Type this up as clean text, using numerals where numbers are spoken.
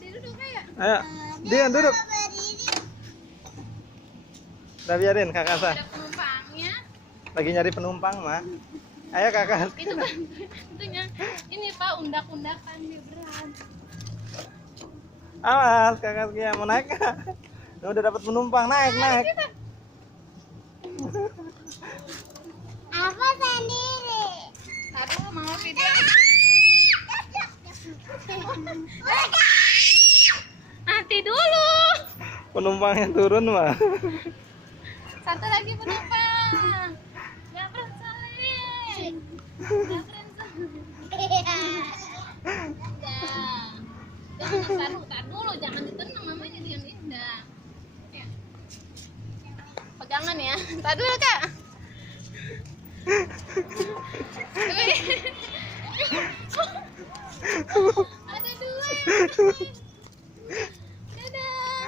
Duduk kayak. Ayo, Dian duduk. Udah biarin kakak sah. Ada penumpangnya. Lagi nyari penumpang mah. Ayo kakak. Itu kan itunya. Ini Pak undak-undakan dia berat. Awas kakak Kia mau naik kak. Udah dapat penumpang, naik. Apa sendiri? Aduh, mau video. Nanti dulu. Penumpangnya turun mah. Satu lagi penumpang. Gak bersalin. Gak bersalin. Jangan taruh dulu, jangan ditenang namanya Dian Indah. Ya. Pegangan ya. Tahan dulu kak. Ada dua. Dadah.